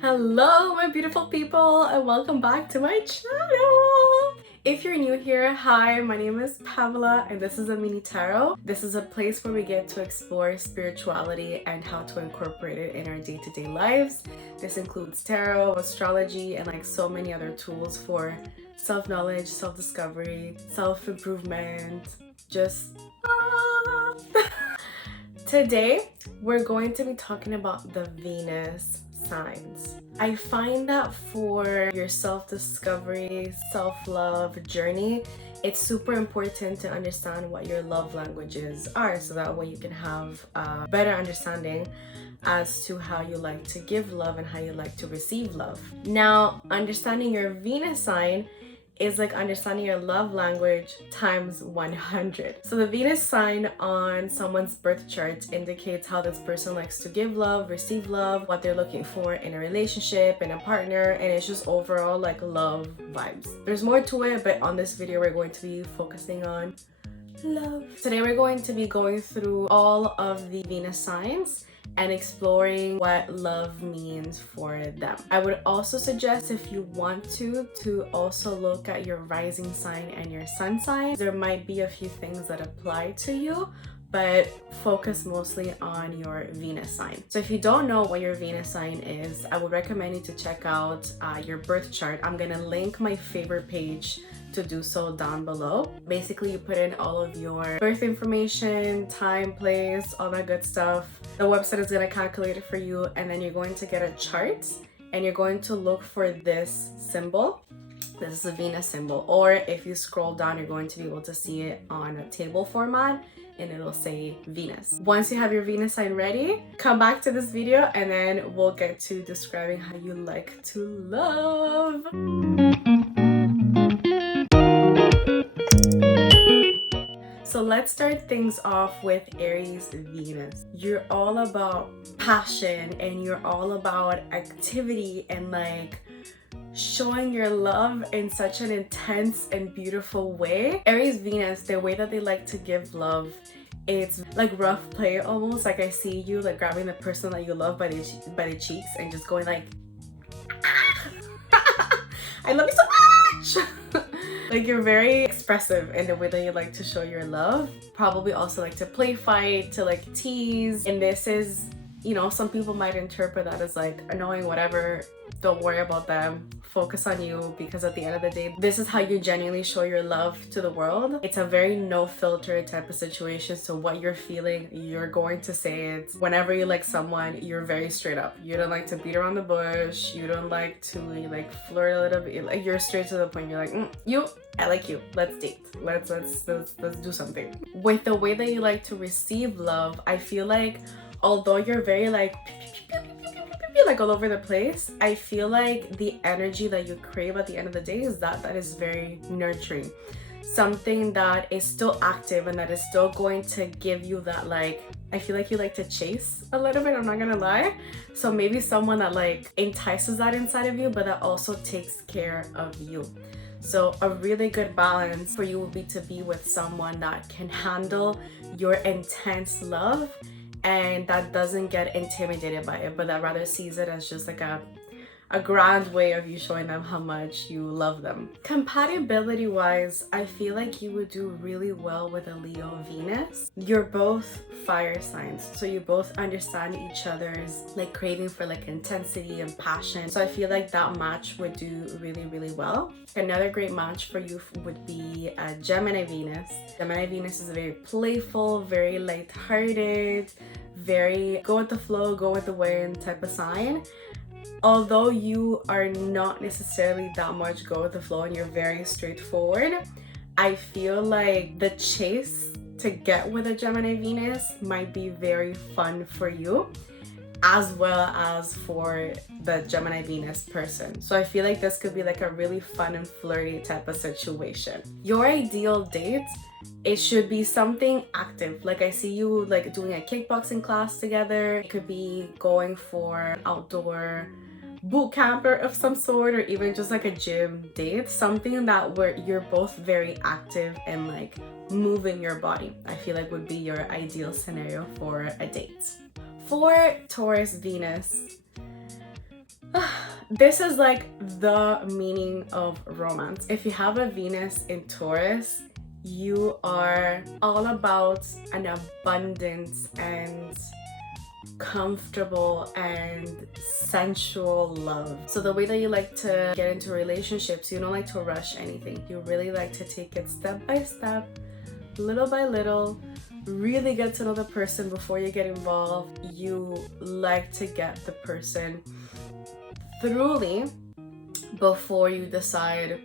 Hello my beautiful people and welcome back to my channel. If you're new here, hi, my name is Pamela and this is a mini tarot. This is a place where we get to explore spirituality and how to incorporate it in our day-to-day lives. This includes tarot, astrology, and like so many other tools for self-knowledge, self-discovery, self-improvement, just Today, we're going to be talking about the Venus signs. I find that for your self-discovery, self-love journey, it's super important to understand what your love languages are so that way you can have a better understanding as to how you like to give love and how you like to receive love. Now, understanding your Venus sign is like understanding your love language times 100. So the Venus sign on someone's birth chart indicates how this person likes to give love, receive love, what they're looking for in a relationship, in a partner, and it's just overall like love vibes. There's more to it, but on this video we're going to be focusing on love. Today we're going to be going through all of the Venus signs and exploring what love means for them. I would also suggest, if you want to also look at your rising sign and your sun sign. There might be a few things that apply to you, but focus mostly on your Venus sign. So if you don't know what your Venus sign is, I would recommend you to check out your birth chart. I'm gonna link my favorite page to do so down below. Basically, you put in all of your birth information, time, place, all that good stuff. The website is gonna calculate it for you, and then you're going to get a chart and you're going to look for this symbol. This is a Venus symbol, or if you scroll down, you're going to be able to see it on a table format and it'll say Venus. Once you have your Venus sign ready, come back to this video and then we'll get to describing how you like to love. So let's start things off with Aries Venus. You're all about passion and you're all about activity and like showing your love in such an intense and beautiful way. Aries Venus, the way that they like to give love, it's like rough play almost. Like I see you like grabbing the person that you love by the cheeks and just going like I love you so much. Like you're very expressive in the way that you like to show your love. Probably also like to play fight, to like tease. And this is, you know, some people might interpret that as like annoying, whatever. Don't worry about them. Focus on you, because at the end of the day, this is how you genuinely show your love to the world. It's a very no filter type of situation. So what you're feeling, you're going to say it. Whenever you like someone, you're very straight up. You don't like to beat around the bush. You don't like to like flirt a little bit. Like you're straight to the point. You're like, I like you. Let's date. Let's do something. With the way that you like to receive love, I feel like although you're very like all over the place, I feel like the energy that you crave at the end of the day is that is very nurturing. Something that is still active and that is still going to give you that like, I feel like you like to chase a little bit, I'm not gonna lie. So maybe someone that like entices that inside of you, but that also takes care of you. So a really good balance for you would be to be with someone that can handle your intense love and that doesn't get intimidated by it, but that rather sees it as just like a grand way of you showing them how much you love them. Compatibility wise, I feel like you would do really well with a Leo Venus. You're both fire signs, so you both understand each other's like craving for like intensity and passion. So I feel like that match would do really well. Another great match for you would be a Gemini Venus. Gemini Venus is very playful, very lighthearted, very go with the flow, go with the wind type of sign. Although you are not necessarily that much go with the flow and you're very straightforward, I feel like the chase to get with a Gemini Venus might be very fun for you, as well as for the Gemini Venus person. So I feel like this could be like a really fun and flirty type of situation. Your ideal date, it should be something active. Like I see you like doing a kickboxing class together. It could be going for outdoor boot camper of some sort, or even just like a gym date, something that where you're both very active and like moving your body. I feel like would be your ideal scenario for a date. For Taurus Venus, this is like the meaning of romance. If you have a Venus in Taurus, you are all about an abundance and comfortable and sensual love. So the way that you like to get into relationships, you don't like to rush anything. You really like to take it step by step, little by little, really get to know the person before you get involved. You like to get the person thoroughly before you decide,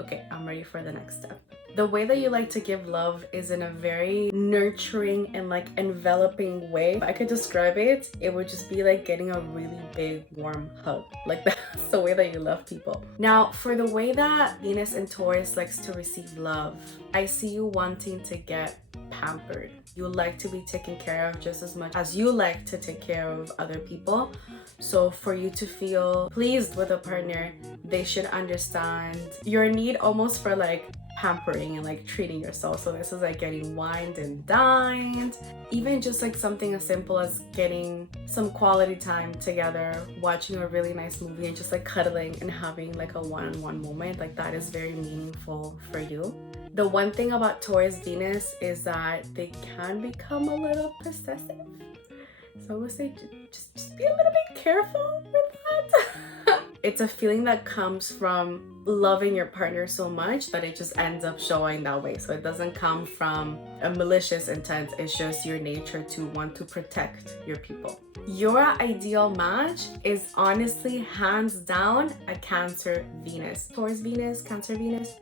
okay, I'm ready for the next step. The way that you like to give love is in a very nurturing and like enveloping way. If I could describe it, it would just be like getting a really big warm hug. Like that's the way that you love people. Now, for the way that Venus in Taurus likes to receive love, I see you wanting to get pampered. You like to be taken care of just as much as you like to take care of other people. So for you to feel pleased with a partner, they should understand your need almost for like pampering and like treating yourself. So this is like getting wined and dined, even just like something as simple as getting some quality time together, watching a really nice movie and just like cuddling and having like a one-on-one moment. Like that is very meaningful for you. The one thing about Taurus Venus is that they can become a little possessive. So I would say just be a little bit careful with that. It's a feeling that comes from loving your partner so much that it just ends up showing that way. So it doesn't come from a malicious intent. It's just your nature to want to protect your people. Your ideal match is honestly hands down a Cancer Venus. Taurus Venus, Cancer Venus.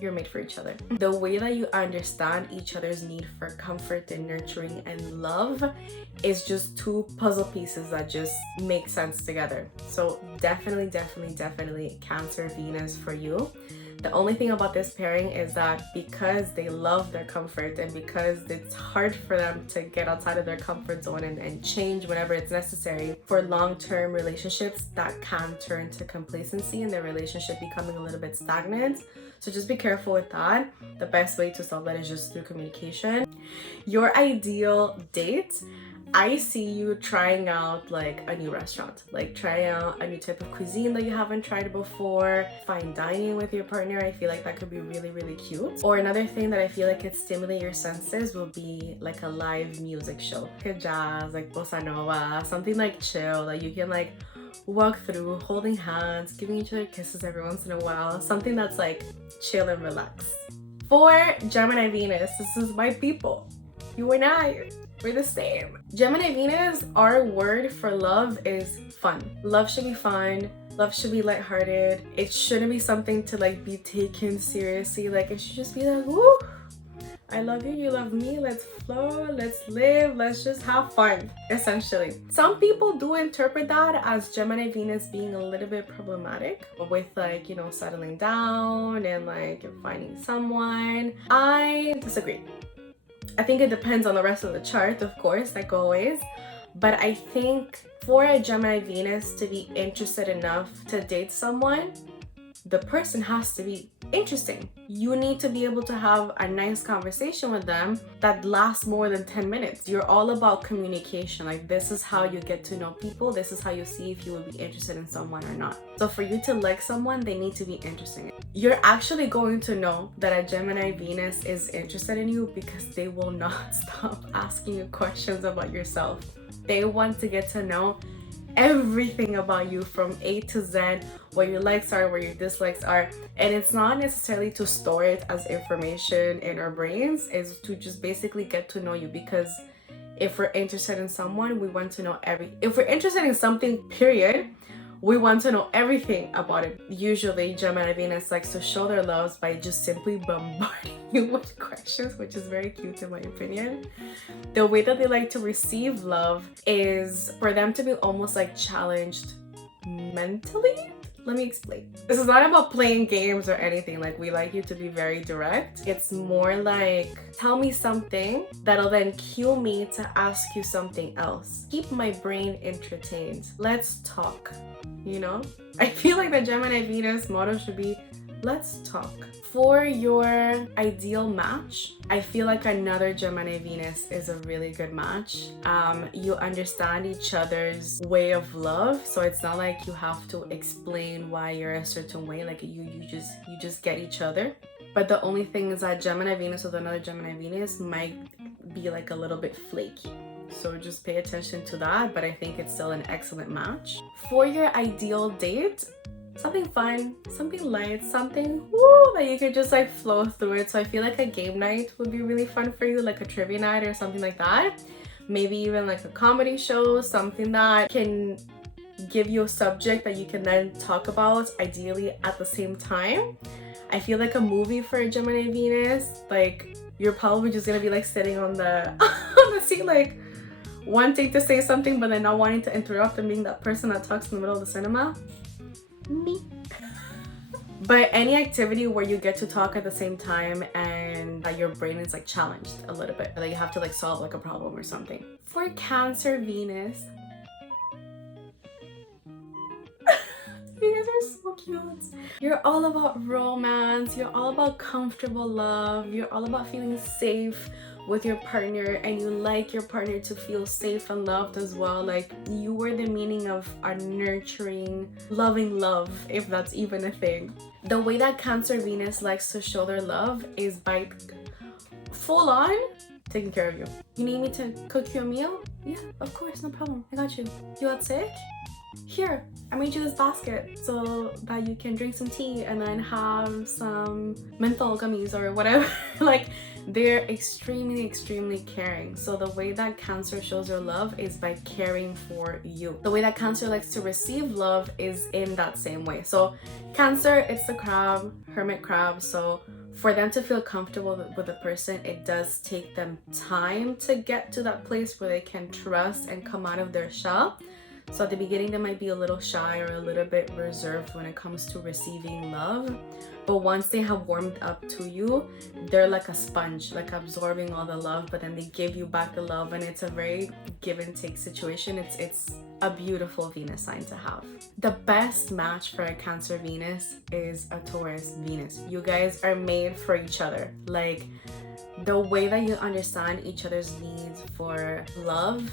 You're made for each other. The way that you understand each other's need for comfort and nurturing and love is just two puzzle pieces that just make sense together. So definitely Cancer Venus for you. The only thing about this pairing is that because they love their comfort and because it's hard for them to get outside of their comfort zone and change whenever it's necessary, for long-term relationships that can turn to complacency and their relationship becoming a little bit stagnant. So just be careful with that. The best way to solve that is just through communication. Your ideal date, I see you trying out like a new restaurant, like trying out a new type of cuisine that you haven't tried before, fine dining with your partner. I feel like that could be really cute. Or another thing that I feel like could stimulate your senses will be like a live music show, like jazz, like bossa nova, something like chill that you can like walk through, holding hands, giving each other kisses every once in a while, something that's like chill and relax. For Gemini Venus, this is my people. You and I, we're the same. Gemini Venus, our word for love is fun. Love should be fun. Love should be lighthearted. It shouldn't be something to like be taken seriously. Like it should just be like, woo, I love you, you love me, let's flow, let's live, let's just have fun, essentially. Some people do interpret that as Gemini Venus being a little bit problematic with like, you know, settling down and like finding someone. I disagree. I think it depends on the rest of the chart, of course, like always. But I think for a Gemini Venus to be interested enough to date someone, the person has to be interesting. You need to be able to have a nice conversation with them that lasts more than 10 minutes. You're all about communication. Like this is how you get to know people. This is how you see if you will be interested in someone or not. So for you to like someone, they need to be interesting. You're actually going to know that a Gemini Venus is interested in you because they will not stop asking you questions about yourself. They want to get to know everything about you from A to Z, what your likes are, what your dislikes are. And it's not necessarily to store it as information in our brains, it's to just basically get to know you. Because if we're interested in someone, we want to know if we're interested in something, period, we want to know everything about it. Usually Gemini Venus likes to show their loves by just simply bombarding you with questions, which is very cute in my opinion. The way that they like to receive love is for them to be almost like challenged mentally. Let me explain. This is not about playing games or anything. Like we like you to be very direct. It's more like, tell me something that'll then cue me to ask you something else. Keep my brain entertained. Let's talk. You know, I feel like the Gemini Venus motto should be, let's talk. For your ideal match, I feel like another Gemini Venus is a really good match. You understand each other's way of love, so it's not like you have to explain why you're a certain way. Like you just get each other. But the only thing is that Gemini Venus with another Gemini Venus might be like a little bit flaky. So just pay attention to that, but I think it's still an excellent match. For your ideal date, something fun, something light, something that you could just like flow through it. So I feel like a game night would be really fun for you, like a trivia night or something like that. Maybe even like a comedy show, something that can give you a subject that you can then talk about, ideally at the same time. I feel like a movie for a Gemini Venus, like you're probably just gonna be like sitting on the on the seat, like wanting to say something but then not wanting to interrupt and being that person that talks in the middle of the cinema. Me. But any activity where you get to talk at the same time and your brain is like challenged a little bit, that you have to like solve like a problem or something. For Cancer Venus, you guys are so cute. You're all about romance, you're all about comfortable love, you're all about feeling safe with your partner, and you like your partner to feel safe and loved as well. Like you were the meaning of a nurturing, loving love, if that's even a thing. The way that Cancer Venus likes to show their love is by full on taking care of you. You need me to cook you a meal? Yeah, of course, no problem. I got you. You got sick? Here, I made you this basket so that you can drink some tea and then have some menthol gummies or whatever. Like, they're extremely caring. So the way that Cancer shows their love is by caring for you. The way that Cancer likes to receive love is in that same way. So Cancer, it's the crab, hermit crab. So for them to feel comfortable with a person, it does take them time to get to that place where they can trust and come out of their shell. So at the beginning, they might be a little shy or a little bit reserved when it comes to receiving love. But once they have warmed up to you, they're like a sponge, like absorbing all the love, but then they give you back the love, and it's a very give and take situation. It's a beautiful Venus sign to have. The best match for a Cancer Venus is a Taurus Venus. You guys are made for each other. Like, the way that you understand each other's needs for love,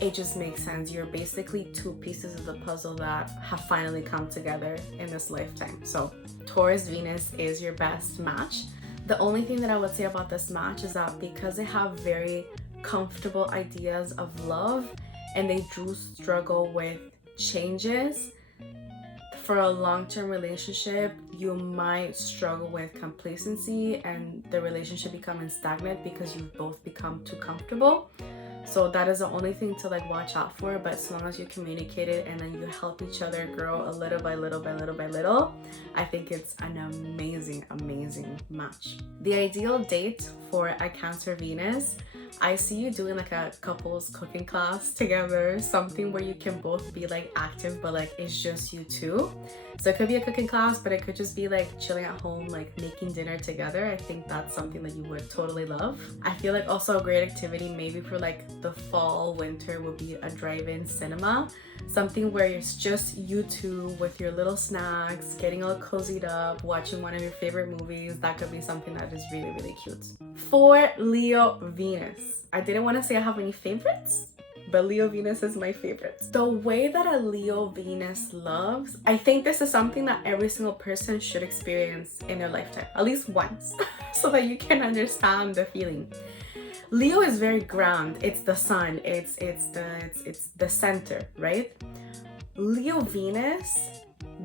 it just makes sense. You're basically two pieces of the puzzle that have finally come together in this lifetime. So Taurus Venus is your best match. The only thing that I would say about this match is that because they have very comfortable ideas of love and they do struggle with changes, for a long-term relationship, you might struggle with complacency and the relationship becoming stagnant because you've both become too comfortable. So that is the only thing to like watch out for. But as long as you communicate it and then you help each other grow a little by little, I think it's an amazing match. The ideal date for a Cancer Venus, I see you doing like a couples cooking class together, something where you can both be like active but like it's just you two. So it could be a cooking class, but it could just be like chilling at home, like making dinner together. I think that's something that you would totally love. I feel like also a great activity maybe for like the fall, winter would be a drive-in cinema. Something where it's just you two with your little snacks, getting all cozied up, watching one of your favorite movies. That could be something that is really cute. For Leo Venus, I didn't want to say I have any favorites, but Leo Venus is my favorite. The way that a Leo Venus loves, I think this is something that every single person should experience in their lifetime, at least once, so that you can understand the feeling. Leo is very ground. It's the sun. It's the center, right? Leo Venus,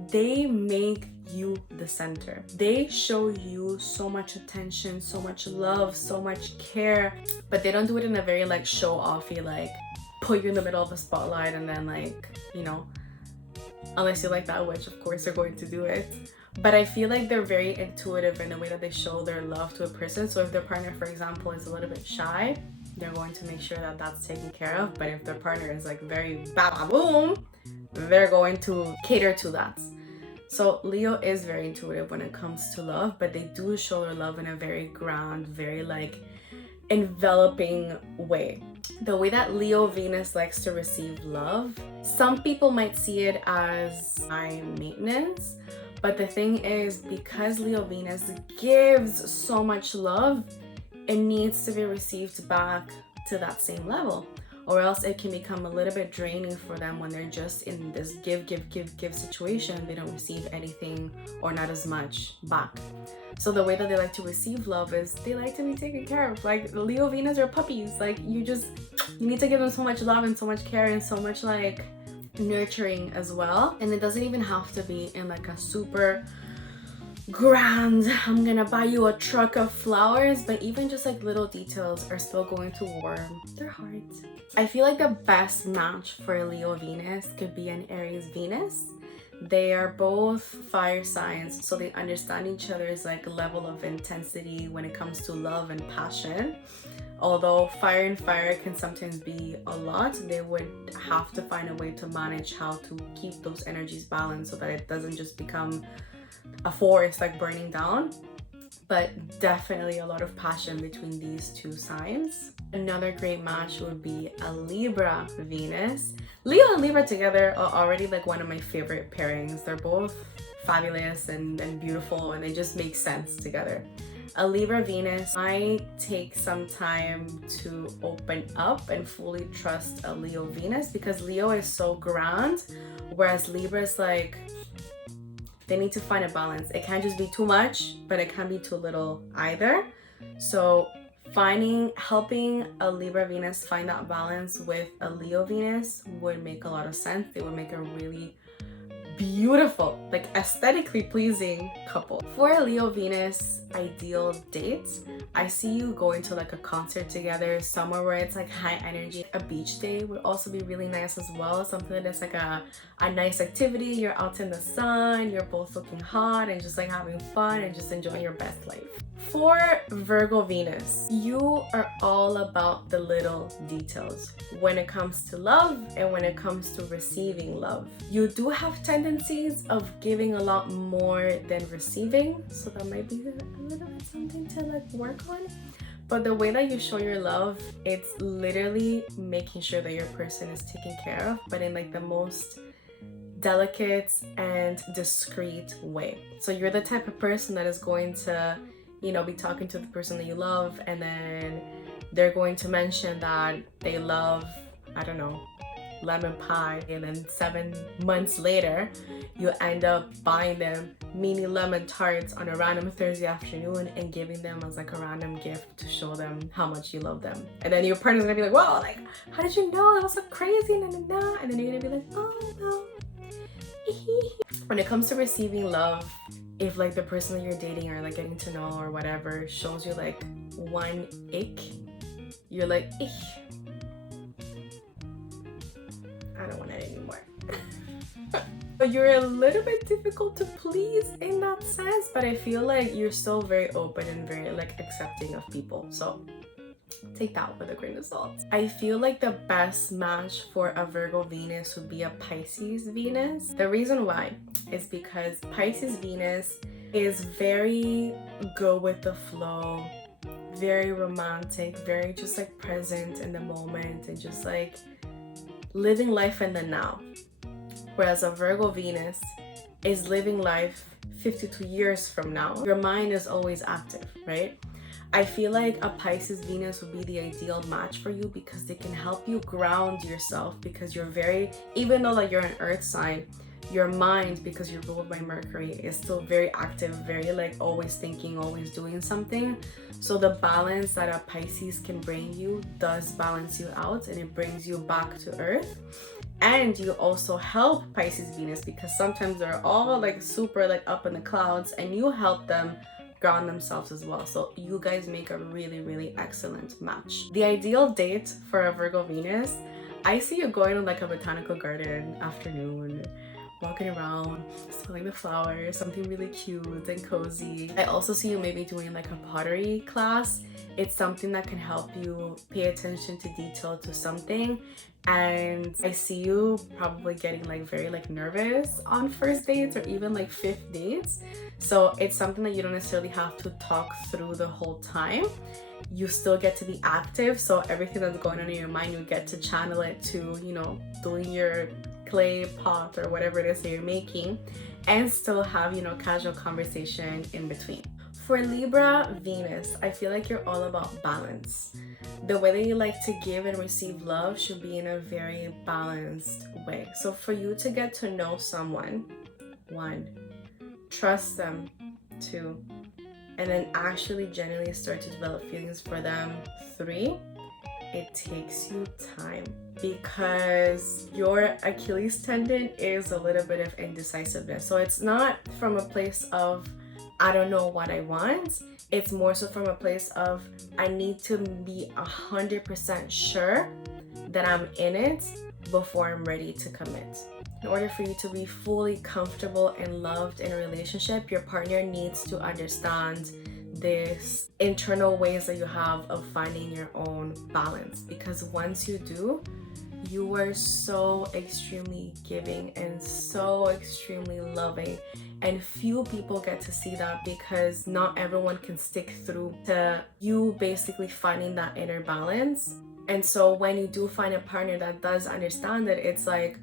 they make you the center. They show you so much attention, so much love, so much care, but they don't do it in a very like show-offy, like put you in the middle of the spotlight and then like, you know, unless you like that, which of course they're going to do it. But I feel like they're very intuitive in the way that they show their love to a person. So if their partner, for example, is a little bit shy, they're going to make sure that that's taken care of. But if their partner is like very ba-ba-boom, they're going to cater to that. So Leo is very intuitive when it comes to love, but they do show their love in a very ground, very like enveloping way. The way that Leo Venus likes to receive love, some people might see it as high maintenance, But the thing is, because Leo Venus gives so much love, it needs to be received back to that same level, or else it can become a little bit draining for them when they're just in this give situation. They don't receive anything or not as much back. So the way that they like to receive love is they like to be taken care of. Like Leo Venus are puppies. Like you need to give them so much love and so much care and so much like nurturing as well. And it doesn't even have to be in like a super grand, I'm gonna buy you a truck of flowers, but even just like little details are still going to warm their hearts. I feel like the best match for Leo Venus could be an Aries Venus. They are both fire signs, so they understand each other's like level of intensity when it comes to love and passion. Although fire and fire can sometimes be a lot, they would have to find a way to manage how to keep those energies balanced so that it doesn't just become a forest like burning down. But definitely a lot of passion between these two signs. Another great match would be a Libra Venus. Leo and Libra together are already like one of my favorite pairings. They're both fabulous and beautiful, and they just make sense together. A Libra Venus might take some time to open up and fully trust a Leo Venus, because Leo is so grand, whereas Libra is like, they need to find a balance. It can't just be too much, but it can't be too little either. So helping a Libra Venus find that balance with a Leo Venus would make a lot of sense. They would make a really beautiful, like aesthetically pleasing couple. For a Leo Venus ideal date, I see you going to like a concert together, somewhere where it's like high energy. A beach day would also be really nice as well. Something that's like a nice activity. You're out in the sun, you're both looking hot and just like having fun and just enjoying your best life. For Virgo Venus, you are all about the little details when it comes to love and when it comes to receiving love. You do have tendencies of giving a lot more than receiving, so that might be a little bit something to like work on. But the way that you show your love, it's literally making sure that your person is taken care of, but in like the most delicate and discreet way. So you're the type of person that is going to, you know, be talking to the person that you love, and then they're going to mention that they love, I don't know, lemon pie, and then 7 months later you end up buying them mini lemon tarts on a random Thursday afternoon and giving them as like a random gift to show them how much you love them. And then your partner's gonna be like, wow, like, how did you know? That was so crazy, nah, nah, nah. And then you're gonna be like, oh no. When it comes to receiving love, if like the person that you're dating or like getting to know or whatever shows you like one ick, you're like, eek, I don't want it anymore. But you're a little bit difficult to please in that sense, but I feel like you're still very open and very like accepting of people. So take that with a grain of salt. I feel like the best match for a Virgo Venus would be a Pisces Venus. The reason why is because Pisces Venus is very go with the flow, very romantic, very just like present in the moment and just like living life in the now. Whereas a Virgo Venus is living life 52 years from now. Your mind is always active, right? I feel like a Pisces Venus would be the ideal match for you because they can help you ground yourself, because you're very, even though like you're an earth sign, your mind, because you're ruled by Mercury, is still very active, very like always thinking, always doing something. So the balance that a Pisces can bring you does balance you out, and it brings you back to earth. And you also help Pisces Venus because sometimes they're all like super like up in the clouds, and you help them ground themselves as well. So you guys make a really, really excellent match. The ideal date for a Virgo Venus, I see you going to like a botanical garden afternoon, walking around, smelling the flowers, something really cute and cozy. I also see you maybe doing like a pottery class. It's something that can help you pay attention to detail to something. And I see you probably getting like very like nervous on first dates or even like fifth dates. So it's something that you don't necessarily have to talk through the whole time. You still get to be active. So everything that's going on in your mind, you get to channel it to, you know, doing your clay pot or whatever it is that you're making, and still have, you know, casual conversation in between. For Libra Venus, I feel like you're all about balance. The way that you like to give and receive love should be in a very balanced way. So for you to get to know someone, 1, trust them, 2, and then actually genuinely start to develop feelings for them, 3, it takes you time, because your Achilles tendon is a little bit of indecisiveness. So it's not from a place of I don't know what I want. It's more so from a place of I need to be 100% sure that I'm in it before I'm ready to commit. In order for you to be fully comfortable and loved in a relationship, your partner needs to understand this internal ways that you have of finding your own balance, because once you do, you are so extremely giving and so extremely loving, and few people get to see that, because not everyone can stick through to you basically finding that inner balance. And so when you do find a partner that does understand it, it's like,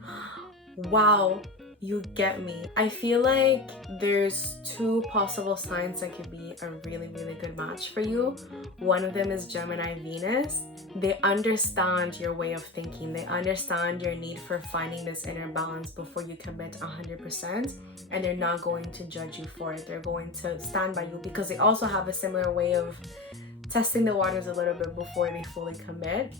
wow, you get me. I feel like there's 2 possible signs that could be a really, really good match for you. One of them is Gemini Venus. They understand your way of thinking. They understand your need for finding this inner balance before you commit 100%, and they're not going to judge you for it. They're going to stand by you, because they also have a similar way of testing the waters a little bit before they fully commit.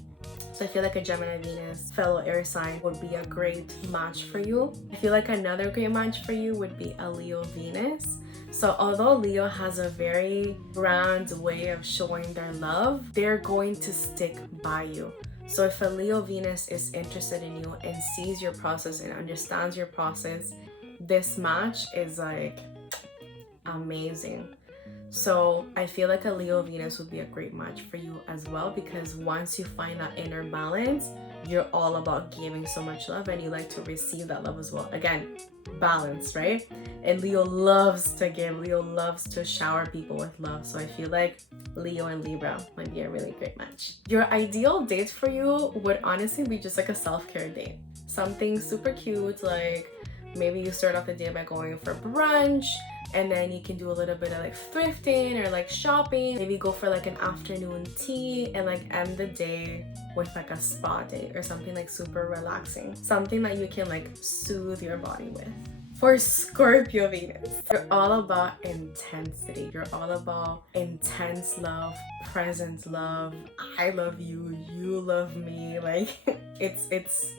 So I feel like a Gemini Venus fellow air sign would be a great match for you. I feel like another great match for you would be a Leo Venus. So although Leo has a very grand way of showing their love, they're going to stick by you. So if a Leo Venus is interested in you and sees your process and understands your process, this match is like amazing. So I feel like a Leo Venus would be a great match for you as well, because once you find that inner balance, you're all about giving so much love and you like to receive that love as well. Again, balance, right? And Leo loves to give. Leo loves to shower people with love. So I feel like Leo and Libra might be a really great match. Your ideal date for you would honestly be just like a self-care date. Something super cute, like maybe you start off the day by going for brunch, and then you can do a little bit of like thrifting or like shopping. Maybe go for like an afternoon tea and like end the day with like a spa day or something like super relaxing. Something that you can like soothe your body with. For Scorpio Venus, you're all about intensity. You're all about intense love, present love. I love you, you love me. Like it's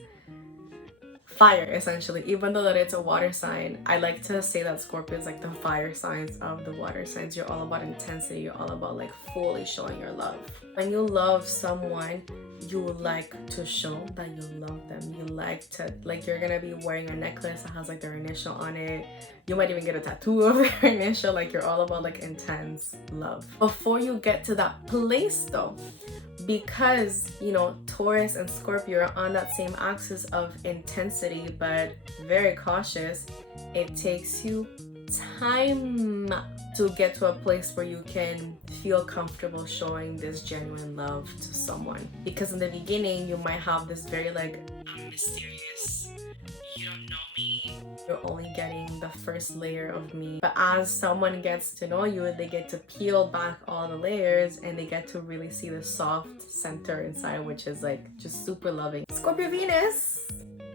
fire essentially. Even though that it's a water sign, I like to say that Scorpio is like the fire signs of the water signs. You're all about intensity. You're all about like fully showing your love. When you love someone, you like to show that you love them. You like to, like, you're gonna be wearing a necklace that has like their initial on it. You might even get a tattoo of their initial. Like, you're all about like intense love. Before you get to that place though, because you know Taurus and Scorpio are on that same axis of intensity but very cautious, it takes you time to get to a place where you can feel comfortable showing this genuine love to someone. Because in the beginning you might have this very like, I'm mysterious, you don't know me, you're only getting the first layer of me. But as someone gets to know you, they get to peel back all the layers and they get to really see the soft center inside, which is like just super loving. Scorpio Venus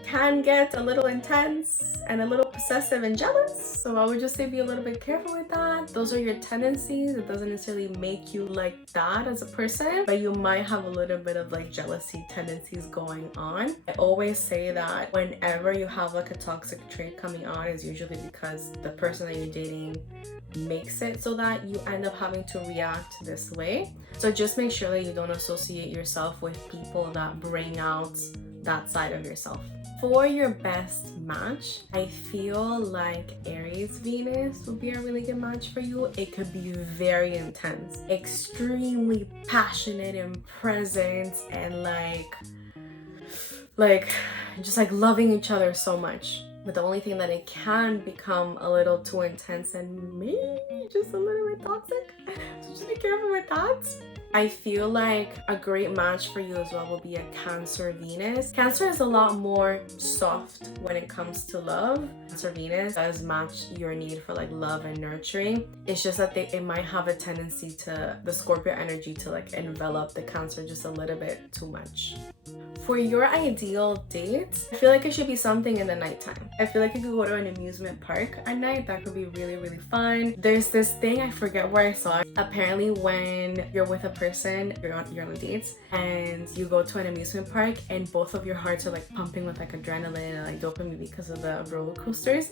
can get a little intense and a little possessive and jealous, so I would just say be a little bit careful with that. Those are your tendencies. It doesn't necessarily make you like that as a person, but you might have a little bit of like jealousy tendencies going on. I always say that whenever you have like a toxic trait coming on, is usually because the person that you're dating makes it so that you end up having to react this way. So just make sure that you don't associate yourself with people that bring out that side of yourself. For your best match, I feel like Aries Venus would be a really good match for you. It could be very intense, extremely passionate and present, and like just like loving each other so much. But the only thing that it can become a little too intense and maybe just a little bit toxic. So just be careful with that. I feel like a great match for you as well would be a Cancer Venus. Cancer is a lot more soft when it comes to love. Cancer Venus does match your need for like love and nurturing. It's just that it might have a tendency to, the Scorpio energy, to like envelop the Cancer just a little bit too much. For your ideal date, I feel like it should be something in the nighttime. I feel like you could go to an amusement park at night. That could be really, really fun. There's this thing, I forget where I saw it. Apparently when you're with a person, you're on dates, and you go to an amusement park and both of your hearts are like pumping with like adrenaline and like dopamine because of the roller coasters,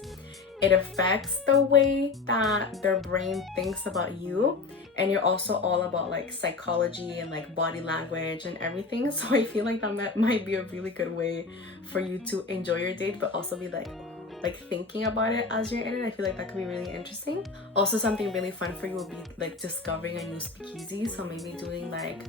it affects the way that their brain thinks about you. And you're also all about like psychology and like body language and everything. So I feel like that might be a really good way for you to enjoy your date, but also be like thinking about it as you're in it. I feel like that could be really interesting. Also, something really fun for you would be like discovering a new speakeasy. So maybe doing like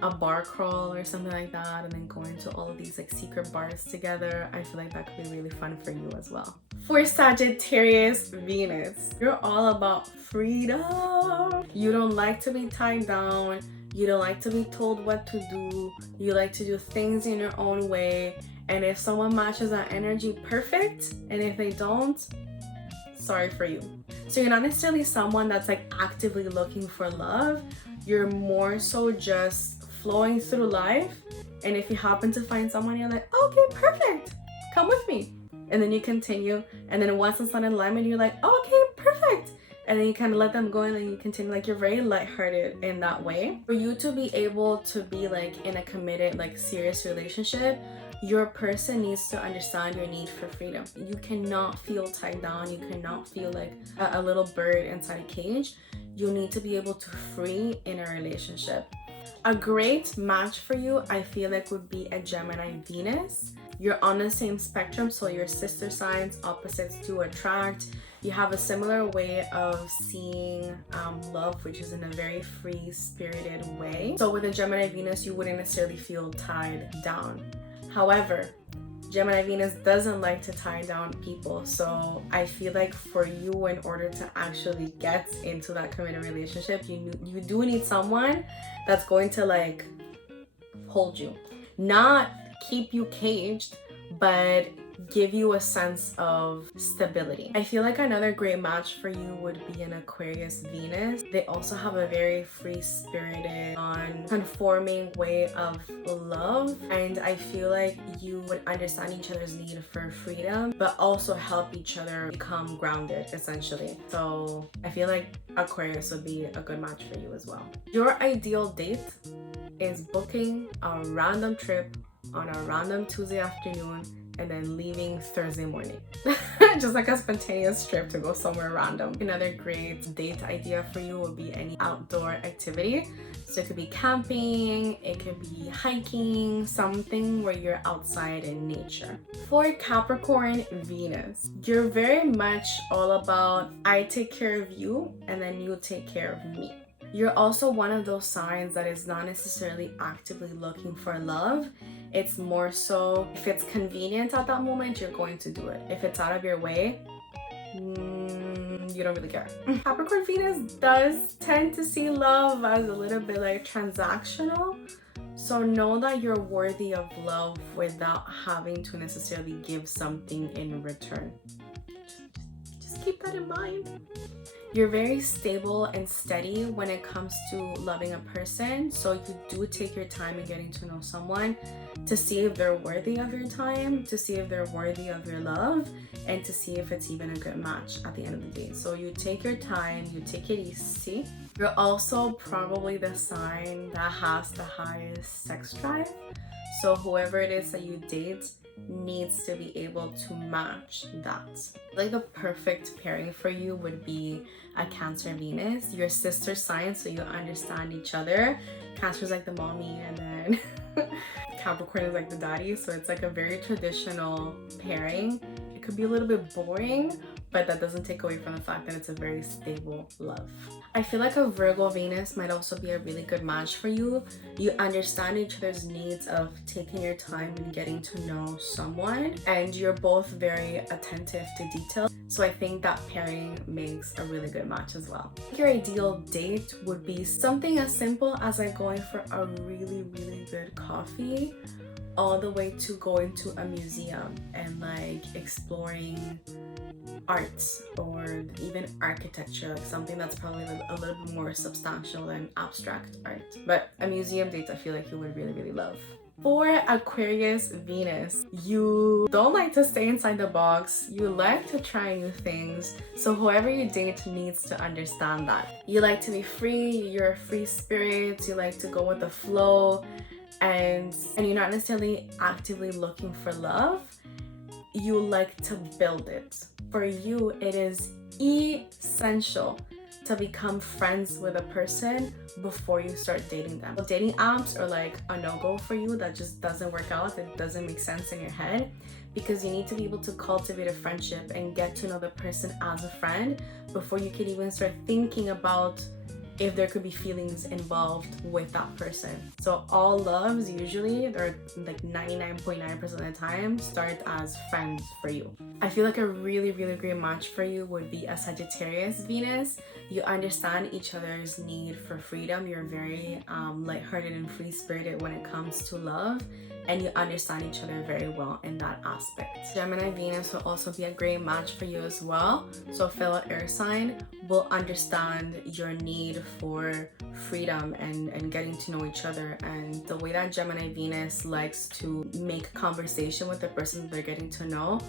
a bar crawl or something like that, and then going to all of these like secret bars together. I feel like that could be really fun for you as well. For Sagittarius Venus, you're all about freedom. You don't like to be tied down. You don't like to be told what to do. You like to do things in your own way. And if someone matches that energy, perfect. And if they don't, sorry for you. So you're not necessarily someone that's like actively looking for love. You're more so just flowing through life. And if you happen to find someone, you're like, okay, perfect, come with me. And then you continue. And then once it's not in alignment, you're like, okay, perfect. And then you kind of let them go, and then you continue. Like, you're very lighthearted in that way. For you to be able to be like in a committed, like serious relationship, your person needs to understand your need for freedom. You cannot feel tied down. You cannot feel like a little bird inside a cage. You need to be able to free in a relationship. A great match for you, I feel like, would be a Gemini Venus. You're on the same spectrum, so your sister signs, opposites do attract. You have a similar way of seeing love, which is in a very free-spirited way. So with a Gemini Venus, you wouldn't necessarily feel tied down. However, Gemini Venus doesn't like to tie down people. So I feel like for you, in order to actually get into that committed relationship, you do need someone that's going to like hold you. Not keep you caged, but give you a sense of stability. I feel like another great match for you would be an Aquarius Venus. They also have a very free-spirited, non-conforming way of love, and I feel like you would understand each other's need for freedom, but also help each other become grounded, essentially. So I feel like Aquarius would be a good match for you as well. Your ideal date is booking a random trip on a random Tuesday afternoon and then leaving Thursday morning. Just like a spontaneous trip to go somewhere random. Another great date idea for you would be any outdoor activity. So it could be camping, it could be hiking, something where you're outside in nature. For Capricorn Venus, you're very much all about I take care of you and then you take care of me. You're also one of those signs that is not necessarily actively looking for love. It's more so if it's convenient at that moment, you're going to do it. If it's out of your way, you don't really care. Capricorn Venus does tend to see love as a little bit like transactional. So know that you're worthy of love without having to necessarily give something in return. Just keep that in mind. You're very stable and steady when it comes to loving a person. So you do take your time in getting to know someone to see if they're worthy of your time, to see if they're worthy of your love, and to see if it's even a good match at the end of the day. So you take your time, you take it easy. You're also probably the sign that has the highest sex drive. So whoever it is that you date needs to be able to match that. Like the perfect pairing for you would be a Cancer Venus, your sister sign, so you understand each other. Cancer is like the mommy, and then Capricorn is like the daddy. So it's like a very traditional pairing. It could be a little bit boring, but that doesn't take away from the fact that it's a very stable love. I feel like a Virgo Venus might also be a really good match for you. You understand each other's needs of taking your time and getting to know someone, and you're both very attentive to detail. So I think that pairing makes a really good match as well. Your ideal date would be something as simple as like going for a really good coffee, all the way to going to a museum and like exploring arts or even architecture, like something that's probably a little bit more substantial than abstract art. But a museum date I feel like you would really love. For Aquarius Venus, you don't like to stay inside the box. You like to try new things. So whoever you date needs to understand that. You like to be free, you're a free spirit, you like to go with the flow, and you're not necessarily actively looking for love. You like to build it. For you, it is essential to become friends with a person before you start dating them. Dating apps are like a no-go for you. That just doesn't work out. It doesn't make sense in your head, because you need to be able to cultivate a friendship and get to know the person as a friend before you can even start thinking about if there could be feelings involved with that person. So all loves usually, or like 99.9% of the time, start as friends for you. I feel like a really great match for you would be a Sagittarius Venus. You understand each other's need for freedom. You're very lighthearted and free-spirited when it comes to love, and you understand each other very well in that aspect. Gemini Venus will also be a great match for you as well. So fellow air sign will understand your need for freedom and getting to know each other, and the way that Gemini Venus likes to make conversation with the person that they're getting to know,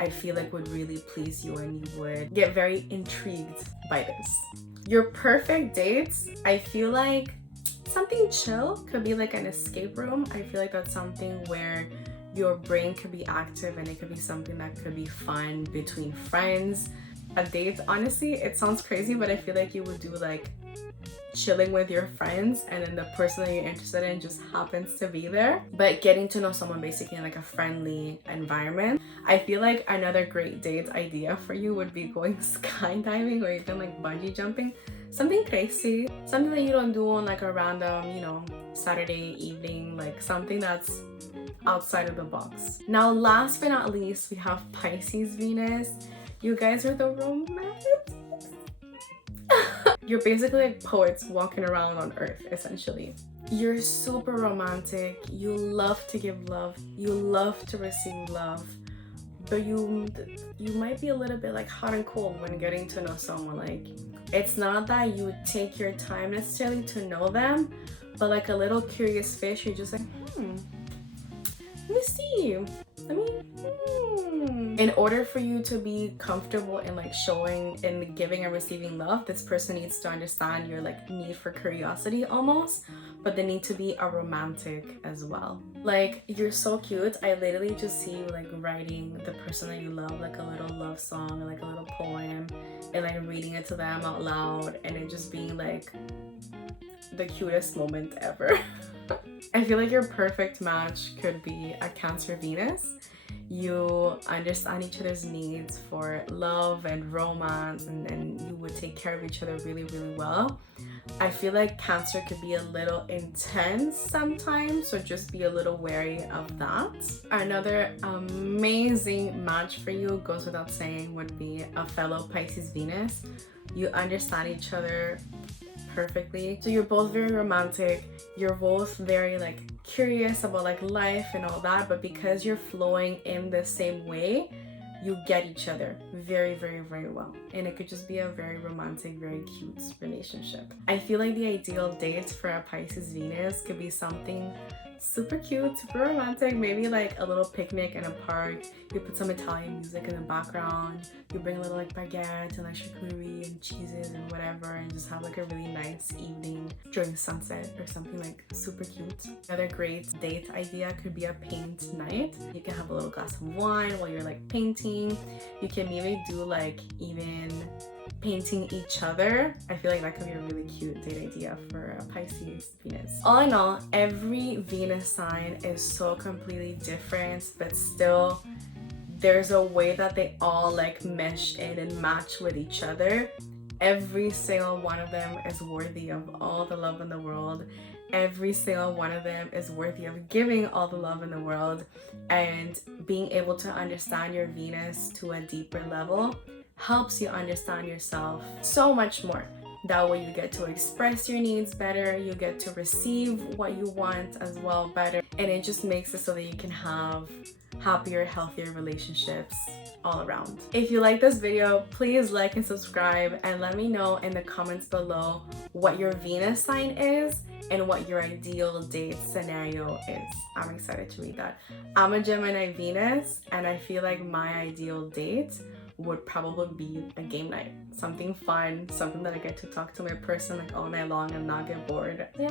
I feel like would really please you, and you would get very intrigued by this. Your perfect dates, I feel like something chill could be like an escape room. I feel like that's something where your brain could be active, and it could be something that could be fun between friends. A date, honestly, it sounds crazy, but I feel like you would do like chilling with your friends, and then the person that you're interested in just happens to be there, but getting to know someone basically in like a friendly environment. I feel like another great date idea for you would be going skydiving or even like bungee jumping. Something crazy, something that you don't do on like a random, you know, Saturday evening, like something that's outside of the box. Now, last but not least, we have Pisces Venus. You guys are the romantics. You're basically like poets walking around on earth, essentially. You're super romantic. You love to give love. You love to receive love. But you might be a little bit like hot and cold when getting to know someone. Like, it's not that you would take your time necessarily to know them, but like a little curious fish, you're just like, let me see. In order for you to be comfortable in like showing and giving and receiving love, this person needs to understand your like need for curiosity almost, but they need to be a romantic as well. Like, you're so cute. I literally just see you like writing the person that you love like a little love song or like a little poem, and like reading it to them out loud, and it just being like the cutest moment ever. I feel like your perfect match could be a Cancer Venus. You understand each other's needs for love and romance, and you would take care of each other really well. I feel like Cancer could be a little intense sometimes, so just be a little wary of that. Another amazing match for you, goes without saying, would be a fellow Pisces Venus. You understand each other perfectly. So you're both very romantic. You're both very like curious about like life and all that, but because you're flowing in the same way, you get each other very well, and it could just be a very romantic, very cute relationship. I feel like the ideal date for a Pisces Venus could be something super cute, super romantic, maybe like a little picnic in a park. You put some Italian music in the background, you bring a little like baguette and like charcuterie and cheeses and whatever, and just have like a really nice evening during sunset or something like super cute. Another great date idea could be a paint night. You can have a little glass of wine while you're like painting. You can maybe do like even painting each other. I feel like that could be a really cute date idea for a Pisces Venus. All in all, every Venus sign is so completely different, but still there's a way that they all like mesh in and match with each other. Every single one of them is worthy of all the love in the world. Every single one of them is worthy of giving all the love in the world. And being able to understand your Venus to a deeper level helps you understand yourself so much more. That way you get to express your needs better, you get to receive what you want as well better, and it just makes it so that you can have happier, healthier relationships all around. If you like this video, please like and subscribe, and let me know in the comments below what your Venus sign is and what your ideal date scenario is. I'm excited to read that. I'm a Gemini Venus, and I feel like my ideal date would probably be a game night. Something fun, something that I get to talk to my person like all night long and not get bored. Yeah.